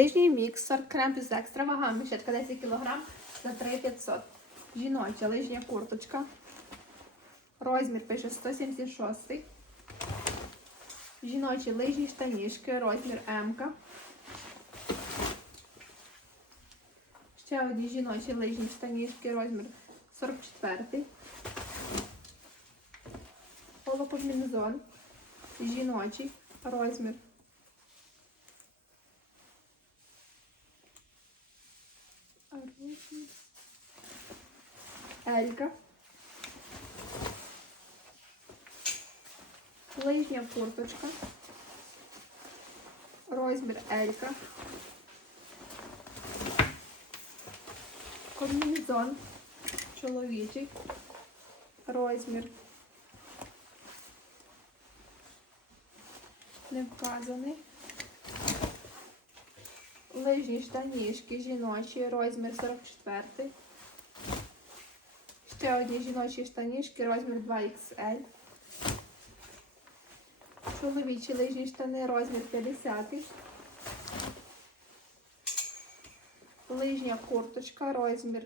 Лижній міксер, крем з екстра вага, мішетка 10 кг за 3500. Жіноча лижня курточка. Розмір пише 176. Жіночі лижні штанішки, розмір М. Ще одні жіночі лижні штанішки, розмір 44. Полокомбінезон. Жіночий розмір. А розмір? Елька. Лижня курточка. Розмір Елька. Комбінезон чоловічий. Розмір. Не вказаний. Лижні штанішки жіночі, розмір 44. Ще одні жіночі штанішки, розмір 2XL. Чоловічі лижні штани, розмір 50. Лижня курточка, розмір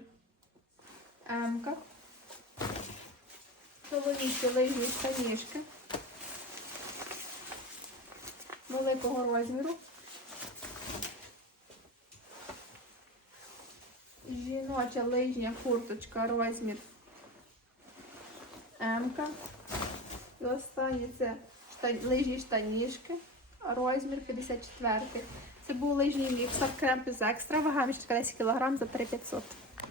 М. Чоловічі лижні штанішки великого розміру. Жіноча лижня курточка, розмір М. І останнє це штан... лижні штанішки, розмір 54. Це був лижній міксер крем з екстра, вага між 10 кг за 3500.